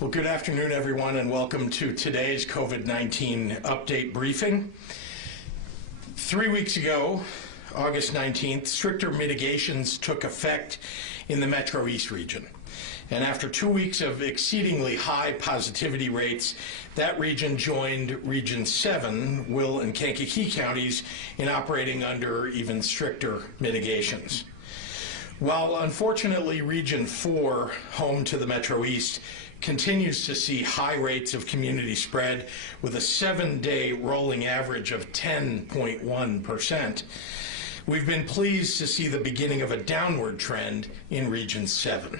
Well, good afternoon, everyone, and welcome to today's COVID-19 update briefing. 3 weeks ago, August 19th, stricter mitigations took effect in the Metro East region. And after 2 weeks of exceedingly high positivity rates, that region joined Region 7, Will and Kankakee counties, in operating under even stricter mitigations. While unfortunately Region 4, home to the Metro East, continues to see high rates of community spread with a 7-day rolling average of 10.1%, we've been pleased to see the beginning of a downward trend in Region 7.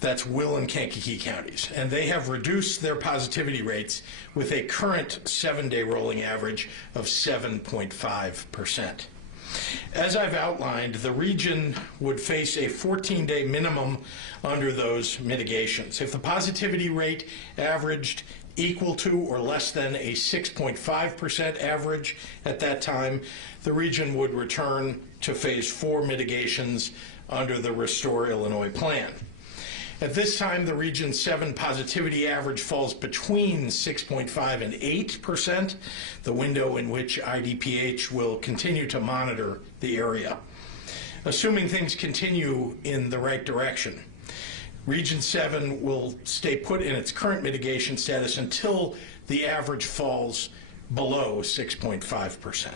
That's Will and Kankakee counties, and they have reduced their positivity rates with a current 7-day rolling average of 7.5%. As I've outlined, the region would face a 14-day minimum under those mitigations. If the positivity rate averaged equal to or less than a 6.5% average at that time, the region would return to Phase 4 mitigations under the Restore Illinois plan. At this time, the Region 7 positivity average falls between 6.5 and 8%, the window in which IDPH will continue to monitor the area. Assuming things continue in the right direction, Region 7 will stay put in its current mitigation status until the average falls below 6.5%.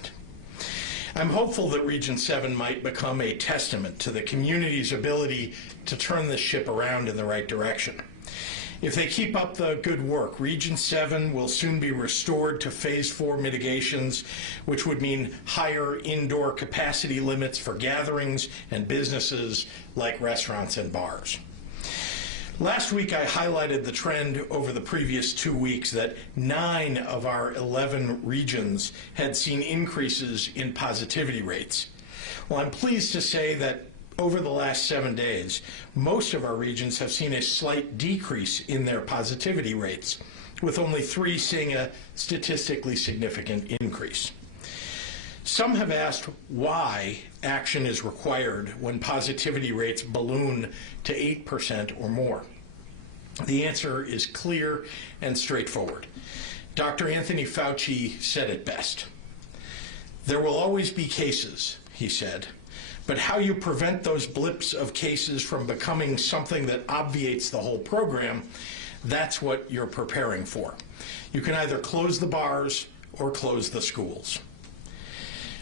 I'm hopeful that Region 7 might become a testament to the community's ability to turn this ship around in the right direction. If they keep up the good work, Region 7 will soon be restored to Phase 4 mitigations, which would mean higher indoor capacity limits for gatherings and businesses like restaurants and bars. Last week, I highlighted the trend over the previous 2 weeks that 9 of our 11 regions had seen increases in positivity rates. Well, I'm pleased to say that over the last 7 days, most of our regions have seen a slight decrease in their positivity rates, with only 3 seeing a statistically significant increase. Some have asked why action is required when positivity rates balloon to 8% or more. The answer is clear and straightforward. Dr. Anthony Fauci said it best. There will always be cases, he said, but how you prevent those blips of cases from becoming something that obviates the whole program, that's what you're preparing for. You can either close the bars or close the schools.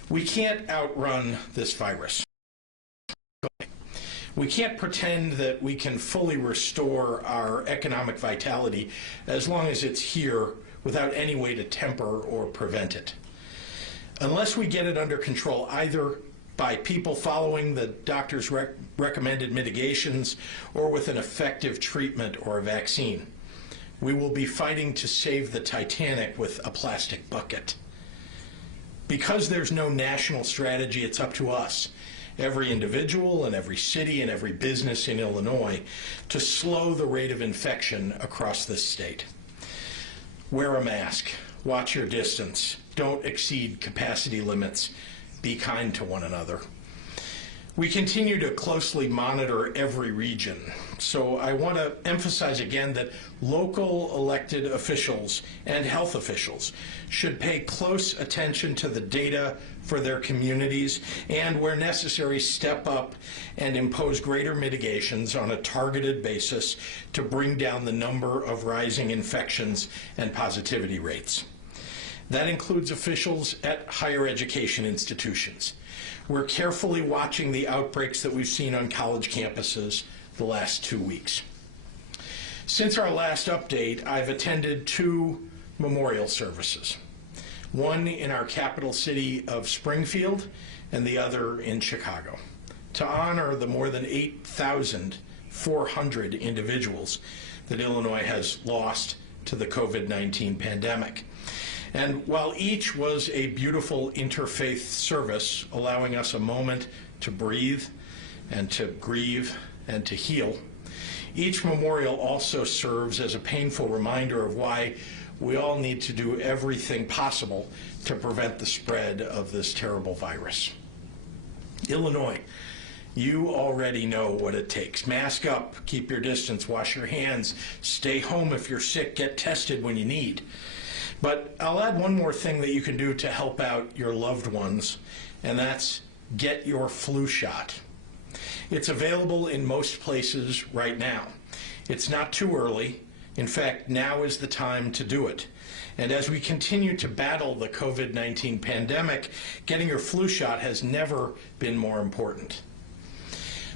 We can't outrun this virus. We can't pretend that we can fully restore our economic vitality as long as it's here without any way to temper or prevent it. Unless we get it under control either by people following the doctor's recommended mitigations or with an effective treatment or a vaccine, we will be fighting to save the Titanic with a plastic bucket. Because there's no national strategy, it's up to us, every individual and every city and every business in Illinois, to slow the rate of infection across this state. Wear a mask, watch your distance, don't exceed capacity limits, be kind to one another. We continue to closely monitor every region, so I want to emphasize again that local elected officials and health officials should pay close attention to the data for their communities and, where necessary, step up and impose greater mitigations on a targeted basis to bring down the number of rising infections and positivity rates. That includes officials at higher education institutions. We're carefully watching the outbreaks that we've seen on college campuses the last 2 weeks. Since our last update, I've attended 2 memorial services, one in our capital city of Springfield and the other in Chicago, to honor the more than 8,400 individuals that Illinois has lost to the COVID-19 pandemic. And while each was a beautiful interfaith service, allowing us a moment to breathe and to grieve and to heal, each memorial also serves as a painful reminder of why we all need to do everything possible to prevent the spread of this terrible virus. Illinois You already know what it takes. Mask up, keep your distance, wash your hands, stay home if you're sick, get tested when you need. But I'll add one more thing that you can do to help out your loved ones, and that's get your flu shot. It's available in most places right now. It's not too early. In fact, now is the time to do it. And as we continue to battle the COVID-19 pandemic, getting your flu shot has never been more important.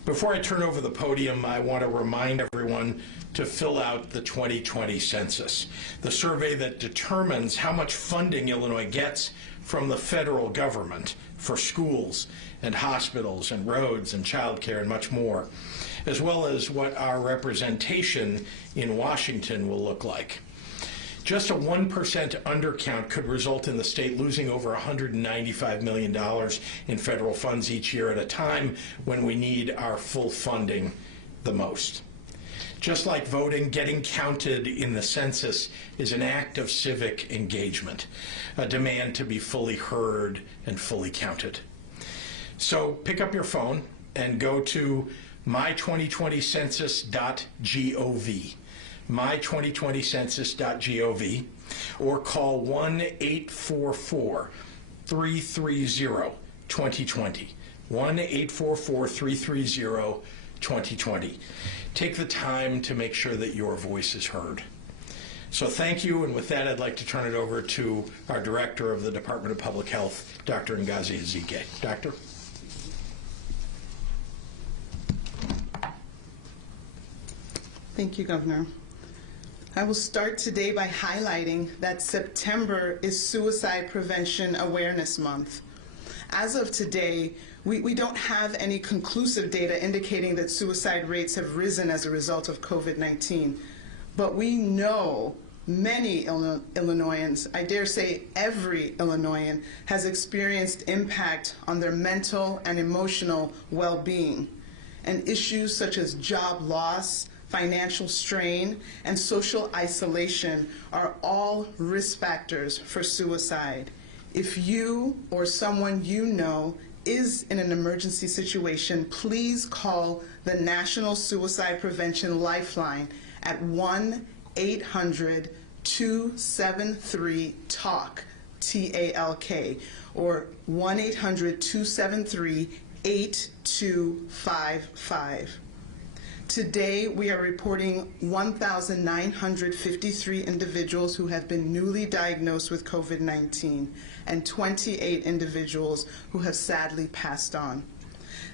Before I turn over the podium, I want to remind everyone to fill out the 2020 census, the survey that determines how much funding Illinois gets from the federal government for schools and hospitals and roads and childcare and much more, as well as what our representation in Washington will look like. Just a 1% undercount could result in the state losing over $195 million in federal funds each year at a time when we need our full funding the most. Just like voting, getting counted in the census is an act of civic engagement, a demand to be fully heard and fully counted. So pick up your phone and go to my2020census.gov. my2020census.gov, or call 1-844-330-2020. 1-844-330-2020. Take the time to make sure that your voice is heard. So thank you, and with that, I'd like to turn it over to our Director of the Department of Public Health, Dr. Ngazi Ezekiel. Doctor? Thank you, Governor. I will start today by highlighting that September is Suicide Prevention Awareness Month. As of today, we don't have any conclusive data indicating that suicide rates have risen as a result of COVID-19, but we know many Illinoisans, I dare say every Illinoisan, has experienced impact on their mental and emotional well-being, and issues such as job loss, financial strain, and social isolation are all risk factors for suicide. If you or someone you know is in an emergency situation, please call the National Suicide Prevention Lifeline at 1-800-273-TALK, T-A-L-K, or 1-800-273-8255. Today, we are reporting 1,953 individuals who have been newly diagnosed with COVID-19 and 28 individuals who have sadly passed on.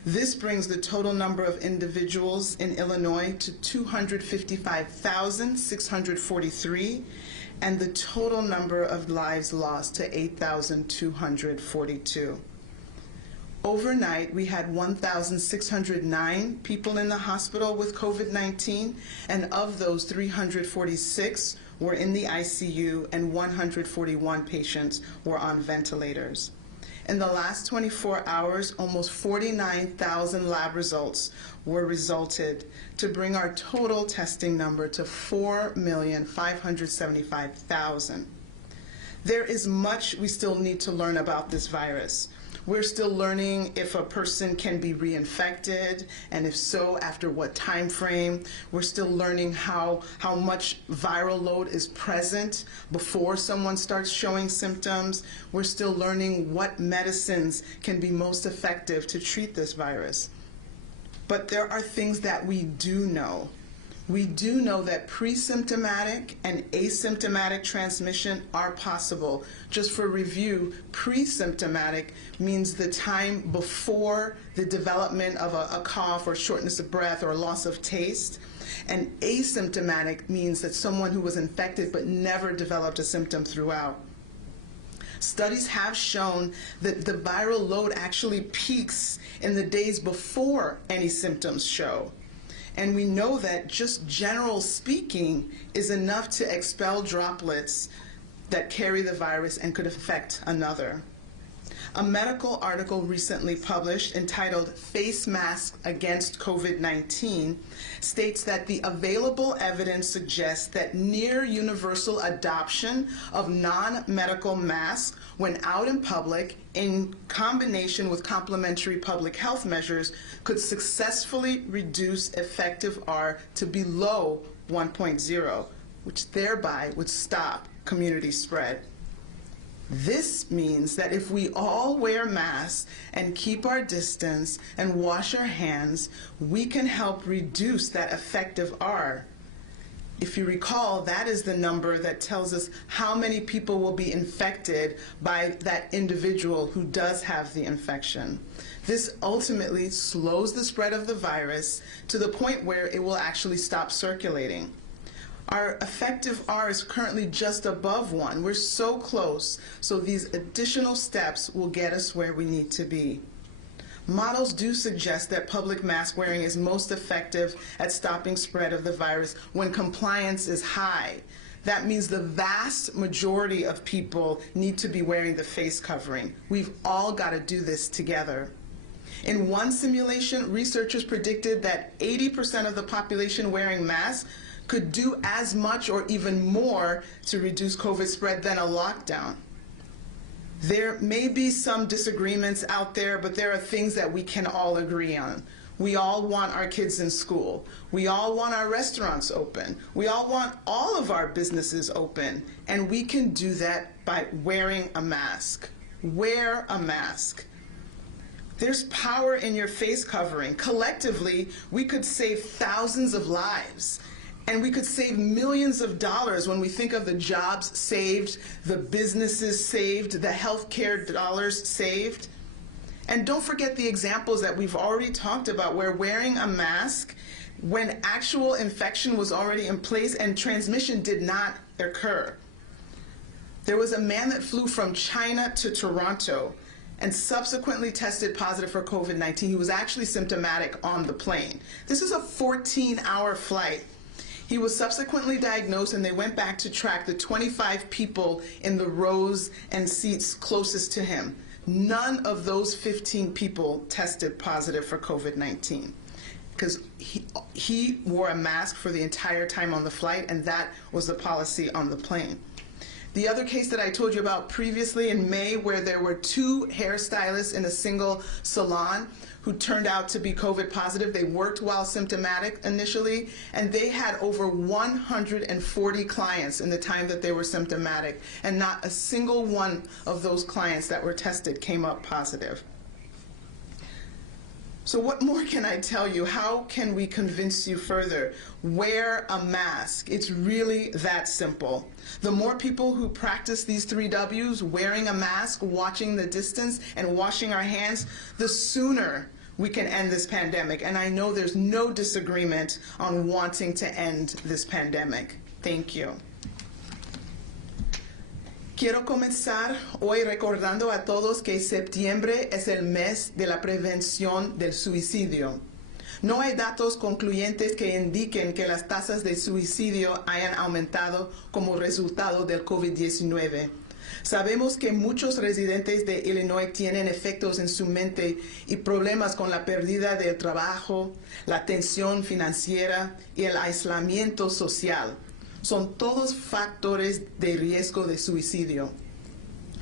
This brings the total number of individuals in Illinois to 255,643 and the total number of lives lost to 8,242. Overnight, we had 1,609 people in the hospital with COVID-19, and of those, 346 were in the ICU and 141 patients were on ventilators. In the last 24 hours, almost 49,000 lab results were resulted to bring our total testing number to 4,575,000. There is much we still need to learn about this virus. We're still learning if a person can be reinfected, and if so, after what time frame. We're still learning how much viral load is present before someone starts showing symptoms. We're still learning what medicines can be most effective to treat this virus. But there are things that we do know. We do know that pre-symptomatic and asymptomatic transmission are possible. Just for review, pre-symptomatic means the time before the development of a cough or shortness of breath or loss of taste. And asymptomatic means that someone who was infected but never developed a symptom throughout. Studies have shown that the viral load actually peaks in the days before any symptoms show. And we know that just general speaking is enough to expel droplets that carry the virus and could affect another. A medical article recently published entitled Face Masks Against COVID-19 states that the available evidence suggests that near universal adoption of non-medical masks when out in public in combination with complementary public health measures could successfully reduce effective R to below 1.0, which thereby would stop community spread. This means that if we all wear masks and keep our distance and wash our hands, we can help reduce that effective R. If you recall, that is the number that tells us how many people will be infected by that individual who does have the infection. This ultimately slows the spread of the virus to the point where it will actually stop circulating. Our effective R is currently just above 1. We're so close, so these additional steps will get us where we need to be. Models do suggest that public mask wearing is most effective at stopping spread of the virus when compliance is high. That means the vast majority of people need to be wearing the face covering. We've all got to do this together. In one simulation, researchers predicted that 80% of the population wearing masks could do as much or even more to reduce COVID spread than a lockdown. There may be some disagreements out there, but there are things that we can all agree on. We all want our kids in school. We all want our restaurants open. We all want all of our businesses open. And we can do that by wearing a mask. Wear a mask. There's power in your face covering. Collectively, we could save thousands of lives. And we could save millions of dollars when we think of the jobs saved, the businesses saved, the healthcare dollars saved. And don't forget the examples that we've already talked about where wearing a mask when actual infection was already in place and transmission did not occur. There was a man that flew from China to Toronto and subsequently tested positive for COVID-19. He was actually symptomatic on the plane. This is a 14-hour flight. He was subsequently diagnosed, and they went back to track the 25 people in the rows and seats closest to him. None of those 15 people tested positive for COVID-19 because he wore a mask for the entire time on the flight, and that was the policy on the plane. The other case that I told you about previously in May, where there were 2 hairstylists in a single salon who turned out to be COVID positive. They worked while symptomatic initially, and they had over 140 clients in the time that they were symptomatic, and not a single one of those clients that were tested came up positive. So what more can I tell you? How can we convince you further? Wear a mask. It's really that simple. The more people who practice these 3 W's, wearing a mask, watching the distance, and washing our hands, the sooner we can end this pandemic. And I know there's no disagreement on wanting to end this pandemic. Thank you. Quiero comenzar hoy recordando a todos que septiembre es el mes de la prevención del suicidio. No hay datos concluyentes que indiquen que las tasas de suicidio hayan aumentado como resultado del COVID-19. Sabemos que muchos residentes de Illinois tienen efectos en su mente y problemas con la pérdida del trabajo, la tensión financiera y el aislamiento social. Son todos factores de riesgo de suicidio.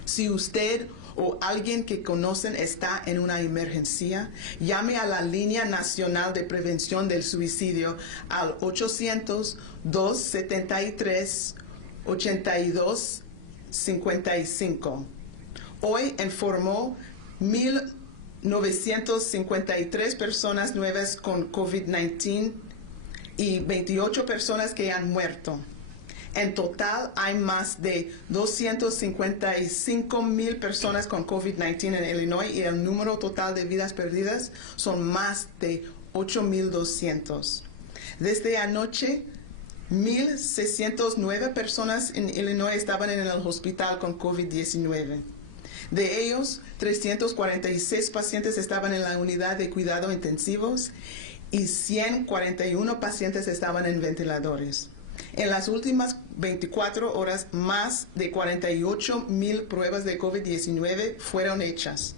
Si usted o alguien que conocen está en una emergencia, llame a la Línea Nacional de Prevención del Suicidio al 800-273-8255. Hoy informó 1,953 personas nuevas con COVID-19 y 28 personas que han muerto. En total, hay más de 255,000 personas con COVID-19 en Illinois y el número total de vidas perdidas son más de 8,200. Desde anoche, 1,609 personas en Illinois estaban en el hospital con COVID-19. De ellos, 346 pacientes estaban en la unidad de cuidado intensivos y 141 pacientes estaban en ventiladores. En las últimas 24 horas, más de 48,000 pruebas de COVID-19 fueron hechas.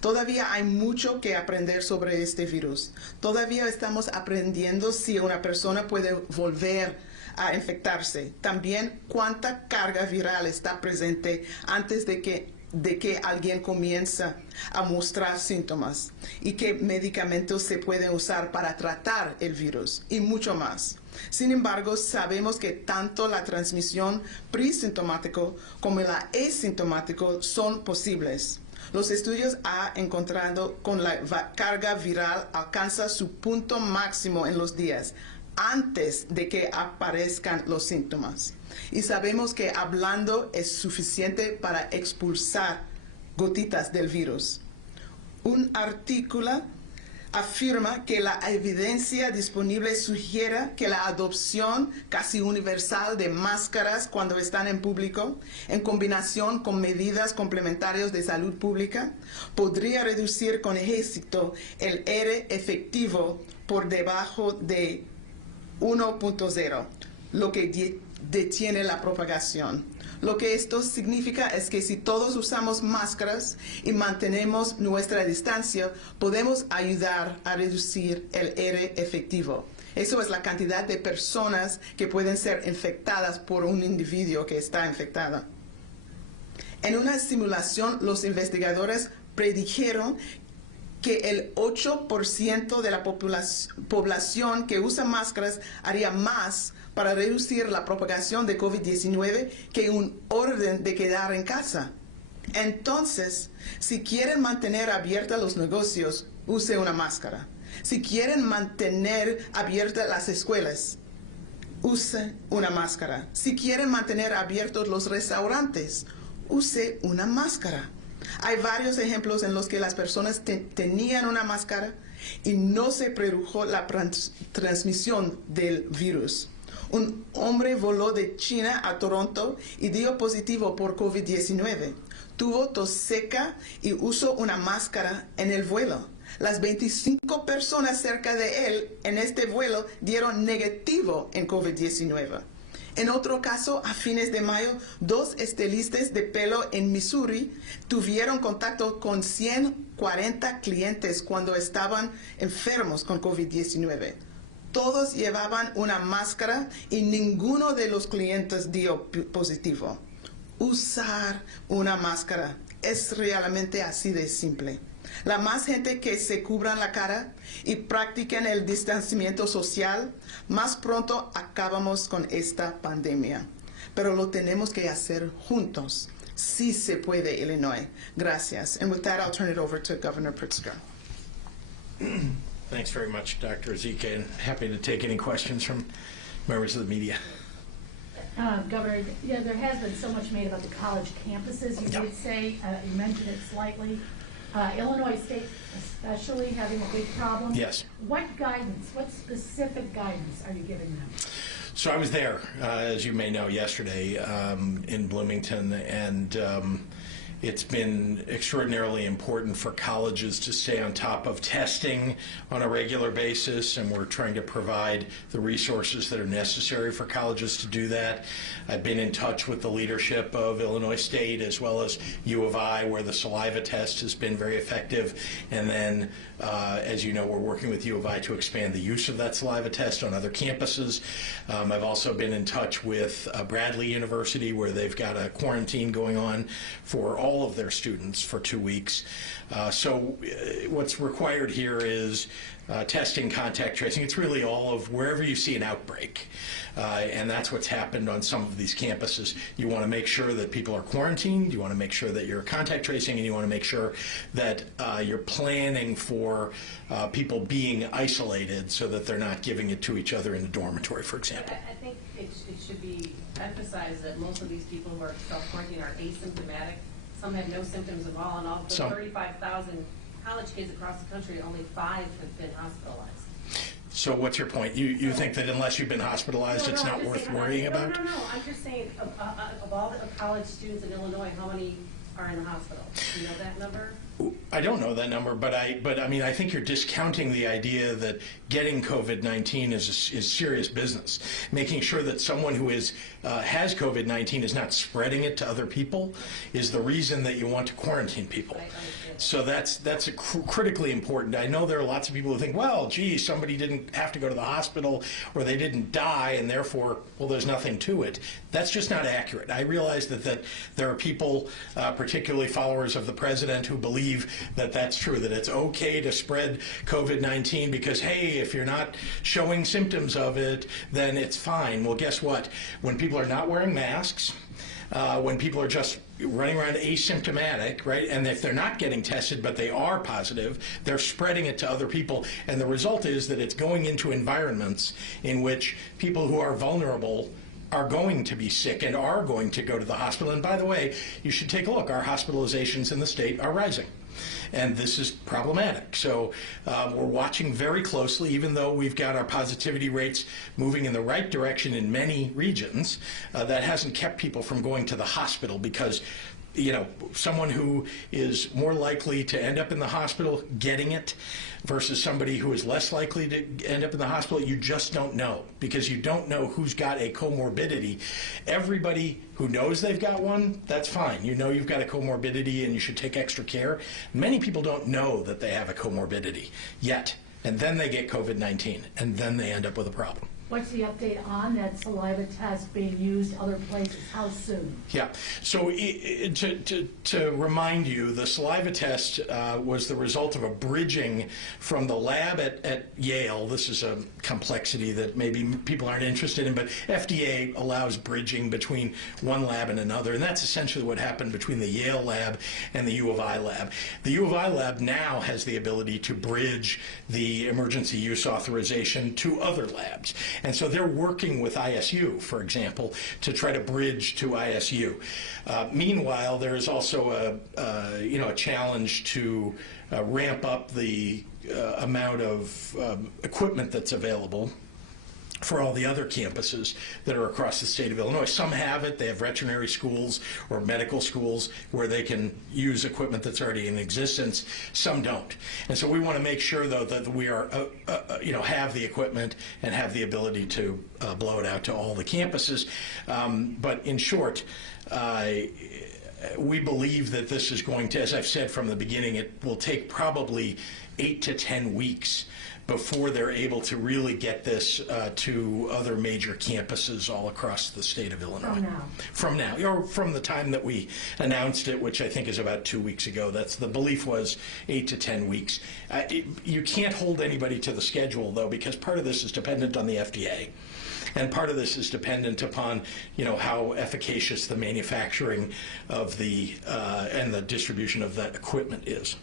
Todavía hay mucho que aprender sobre este virus. Todavía estamos aprendiendo si una persona puede volver a infectarse. También cuánta carga viral está presente antes de que alguien comienza a mostrar síntomas y qué medicamentos se pueden usar para tratar el virus y mucho más. Sin embargo, sabemos que tanto la transmisión presintomático como la asintomático son posibles. Los estudios han encontrado con la carga viral alcanza su punto máximo en los días antes de que aparezcan los síntomas. Y sabemos que hablando es suficiente para expulsar gotitas del virus. Un artículo afirma que la evidencia disponible sugiere que la adopción casi universal de máscaras cuando están en público, en combinación con medidas complementarias de salud pública, podría reducir con éxito el R efectivo por debajo de 1.0, lo que detiene la propagación. Lo que esto significa es que si todos usamos máscaras y mantenemos nuestra distancia, podemos ayudar a reducir el R efectivo. Eso es la cantidad de personas que pueden ser infectadas por un individuo que está infectado. En una simulación, los investigadores predijeron que el 8% de la población que usa máscaras haría más para reducir la propagación de COVID-19 que un orden de quedar en casa. Entonces, si quieren mantener abiertos los negocios, use una máscara. Si quieren mantener abiertas las escuelas, use una máscara. Si quieren mantener abiertos los restaurantes, use una máscara. Hay varios ejemplos en los que las personas tenían una máscara y no se produjo la transmisión del virus. Un hombre voló de China a Toronto y dio positivo por COVID-19. Tuvo tos seca y usó una máscara en el vuelo. Las 25 personas cerca de él en este vuelo dieron negativo en COVID-19. En otro caso, a fines de mayo, 2 estilistas de pelo en Missouri tuvieron contacto con 140 clientes cuando estaban enfermos con COVID-19. Todos llevaban una máscara y ninguno de los clientes dio positivo. Usar una máscara es realmente así de simple. La más gente que se cubran la cara y practiquen el distanciamiento social, más pronto acabamos con esta pandemia. Pero lo tenemos que hacer juntos. Sí se puede, Illinois. Gracias. And with that, I'll turn it over to Governor Pritzker. Thanks very much, Dr. Ezekiel. Happy to take any questions from members of the media. Governor, there has been so much made about the college campuses. You did say, you mentioned it slightly. Illinois State especially having a big problem. Yes. What guidance, what specific guidance are you giving them? So I was there, as you may know, yesterday in Bloomington, and it's been extraordinarily important for colleges to stay on top of testing on a regular basis, and we're trying to provide the resources that are necessary for colleges to do that. I've been in touch with the leadership of Illinois State as well as U of I, where the Saliva Test has been very effective, and then as you know, we're working with U of I to expand the use of that Saliva Test on other campuses. I've also been in touch with Bradley University, where they've got a quarantine going on for all of their students for 2 weeks. So what's required here is testing, contact tracing. It's really all of wherever you see an outbreak. And that's what's happened on some of these campuses. You want to make sure that people are quarantined, you want to make sure that you're contact tracing, and you want to make sure that you're planning for people being isolated so that they're not giving it to each other in the dormitory, for example. I think it should be emphasized that most of these people who are self-quarantined are asymptomatic. Some have no symptoms at all, and of the 35,000 college kids across the country, only 5 have been hospitalized. So what's your point? You think that unless you've been hospitalized, it's not worth worrying about? No. I'm just saying, of all the college students in Illinois, how many are in the hospital. Do you know that number? I don't know that number, but I mean, I think you're discounting the idea that getting COVID-19 is serious business. Making sure that someone who has COVID-19 is not spreading it to other people is the reason that you want to quarantine people. So that's critically important. I know there are lots of people who think, well, gee, somebody didn't have to go to the hospital or they didn't die and therefore, well, there's nothing to it. That's just not accurate. I realize that there are people, particularly followers of the president, who believe that that's true, that it's okay to spread COVID-19 because, hey, if you're not showing symptoms of it, then it's fine. Well, guess what? When people are not wearing masks, when people are just running around asymptomatic, right, and if they're not getting tested but they are positive, they're spreading it to other people, and the result is that it's going into environments in which people who are vulnerable are going to be sick and are going to go to the hospital. And by the way, you should take a look. Our hospitalizations in the state are rising. And this is problematic. So we're watching very closely, even though we've got our positivity rates moving in the right direction in many regions. That hasn't kept people from going to the hospital because, you know, someone who is more likely to end up in the hospital getting it versus somebody who is less likely to end up in the hospital, you just don't know because you don't know who's got a comorbidity. Everybody who knows they've got one, that's fine. You know you've got a comorbidity and you should take extra care. Many people don't know that they have a comorbidity yet, and then they get COVID-19, and then they end up with a problem. What's the update on that saliva test being used other places? How soon? Yeah. So to remind you, the saliva test was the result of a bridging from the lab at Yale. This is a complexity that maybe people aren't interested in, but FDA allows bridging between one lab and another, and that's essentially what happened between the Yale lab and the U of I lab. The U of I lab now has the ability to bridge the emergency use authorization to other labs. And so they're working with ISU, for example, to try to bridge to ISU. Meanwhile, there is also a challenge to ramp up the amount of equipment that's available for all the other campuses that are across the state of Illinois. Some have it. They have veterinary schools or medical schools where they can use equipment that's already in existence. Some don't. And so we want to make sure, though, that we are, have the equipment and have the ability to blow it out to all the campuses. But in short, we believe that this is going to, as I've said from the beginning, it will take probably 8 to 10 weeks before they're able to really get this to other major campuses all across the state of Illinois. From now, or from the time that we announced it, which I think is about 2 weeks ago. That's the belief was 8 to 10 weeks. You can't hold anybody to the schedule, though, because part of this is dependent on the FDA. And part of this is dependent upon, how efficacious the manufacturing of the and the distribution of that equipment is.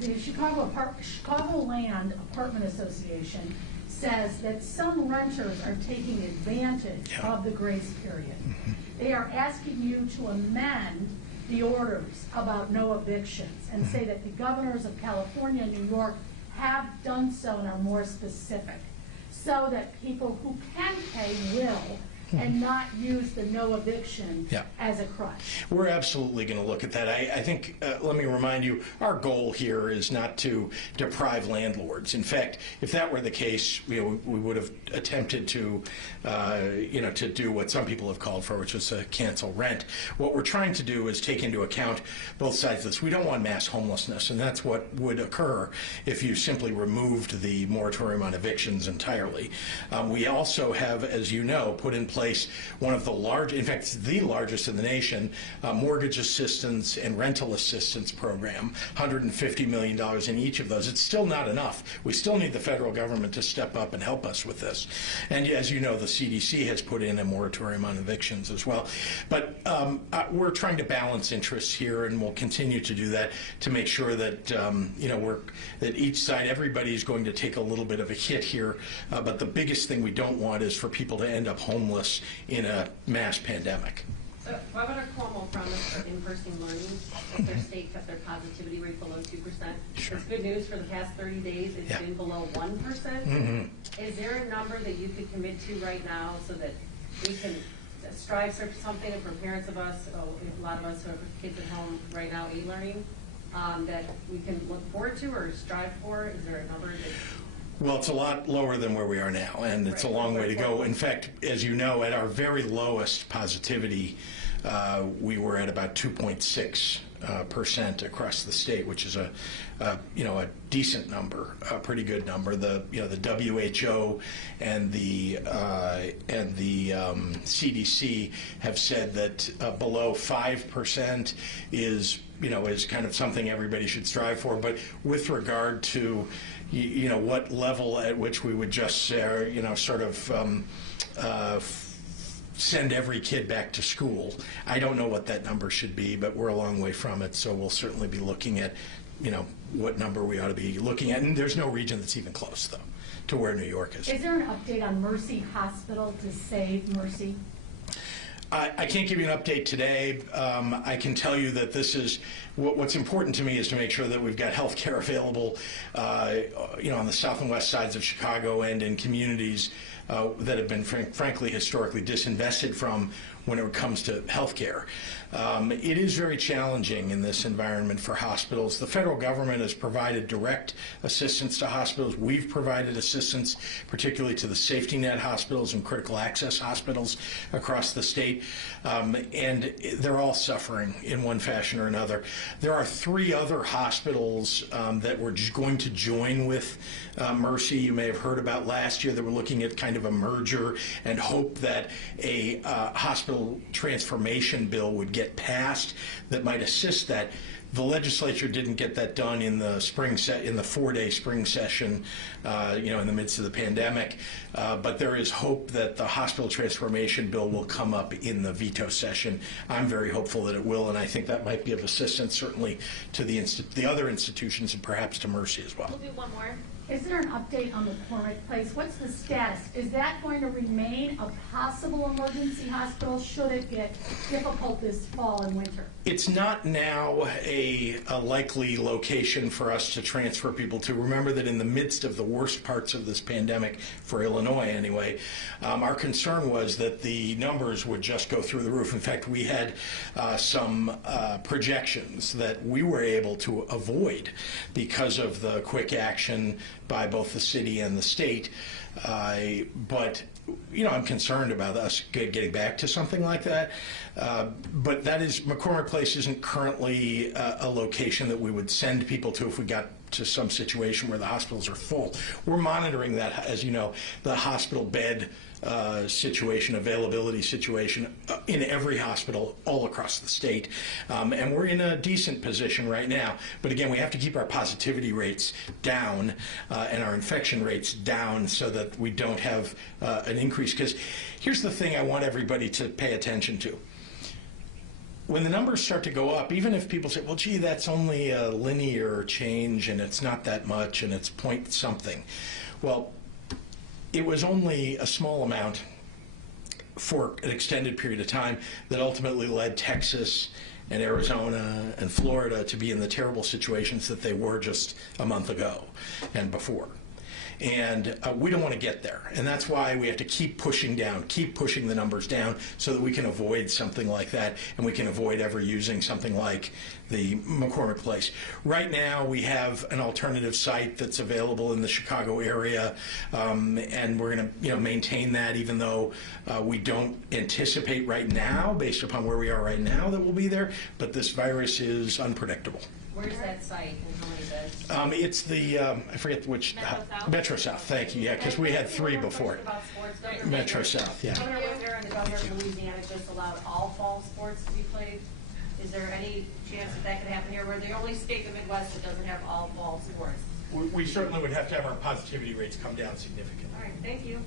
The Chicagoland Apartment Association says that some renters are taking advantage of the grace period. They are asking you to amend the orders about no evictions and say that the governors of California and New York have done so and are more specific, so that people who can pay will and not use the no eviction as a crutch. We're absolutely going to look at that. I think, let me remind you, our goal here is not to deprive landlords. In fact, if that were the case, we would have attempted to, to do what some people have called for, which is cancel rent. What we're trying to do is take into account both sides of this. We don't want mass homelessness, and that's what would occur if you simply removed the moratorium on evictions entirely. We also have, as you know, put in place one of the in fact, the largest in the nation, mortgage assistance and rental assistance program, $150 million in each of those. It's still not enough. We still need the federal government to step up and help us with this. And as you know, the CDC has put in a moratorium on evictions as well. But we're trying to balance interests here, and we'll continue to do that to make sure that, that each side, everybody is going to take a little bit of a hit here. But the biggest thing we don't want is for people to end up homeless in a mass pandemic. So Governor Cuomo promised for in-person learning if their state kept their positivity rate below 2%. Sure. It's good news. For the past 30 days, it's been below 1%. Is there a number that you could commit to right now so that we can strive for something, and for parents of us, a lot of us who have kids at home right now, e-learning, that we can look forward to or strive for? Is there a number that... Well, it's a lot lower than where we are now, and it's a long way to go. In fact, as you know, at our very lowest positivity, we were at about 2.6% across the state, which is a decent number, a pretty good number. The WHO and the CDC have said that below 5% is kind of something everybody should strive for. But with regard to what level at which we would just send every kid back to school, I don't know what that number should be, but we're a long way from it. So we'll certainly be looking at what number we ought to be looking at. And there's no region that's even close, though, to where New York is. Is there an update on Mercy Hospital to save Mercy? I can't give you an update today. I can tell you that this is what's important to me is to make sure that we've got health care available, on the south and west sides of Chicago and in communities that have been, frankly, historically disinvested from when it comes to health care. It is very challenging in this environment for hospitals. The federal government has provided direct assistance to hospitals. We've provided assistance, particularly to the safety net hospitals and critical access hospitals across the state, and they're all suffering in one fashion or another. There are 3 other hospitals that were going to join with Mercy. You may have heard about last year that were looking at kind of a merger and hope that a hospital transformation bill would get passed that might assist that. The legislature didn't get that done in the in the 4-day spring session, in the midst of the pandemic. But there is hope that the hospital transformation bill will come up in the veto session. I'm very hopeful that it will, and I think that might be of assistance certainly to the other institutions and perhaps to Mercy as well. We'll do one more. Is there an update on the McCormick Place? What's the status? Is that going to remain a possible emergency hospital should it get difficult this fall and winter? It's not now a likely location for us to transfer people to. Remember that in the midst of the worst parts of this pandemic, for Illinois anyway, our concern was that the numbers would just go through the roof. In fact, we had some projections that we were able to avoid because of the quick action by both the city and the state. But I'm concerned about us getting back to something like that. But McCormick Place isn't currently a location that we would send people to if we got to some situation where the hospitals are full. We're monitoring that, as you know, the hospital bed situation, availability situation in every hospital all across the state. And we're in a decent position right now. But again, we have to keep our positivity rates down and our infection rates down so that we don't have an increase. Because here's the thing I want everybody to pay attention to. When the numbers start to go up, even if people say, well, gee, that's only a linear change and it's not that much and it's point something. Well, it was only a small amount for an extended period of time that ultimately led Texas and Arizona and Florida to be in the terrible situations that they were just a month ago and before. And we don't want to get there. And that's why we have to keep pushing down, keep pushing the numbers down so that we can avoid something like that and we can avoid ever using something like the McCormick Place. Right now we have an alternative site that's available in the Chicago area, and we're going to maintain that even though we don't anticipate right now, based upon where we are right now, that we'll be there. But this virus is unpredictable. Where's that site and how many beds? It's the, I forget which. Metro South? Metro South, thank you, yeah, because we had 3 before. Metro South, yeah. Governor Whitmer and the governor of Louisiana just allowed all fall sports to be played. Is there any chance that could happen here? We're the only state in the Midwest that doesn't have all fall sports. We certainly would have to have our positivity rates come down significantly. All right, thank you.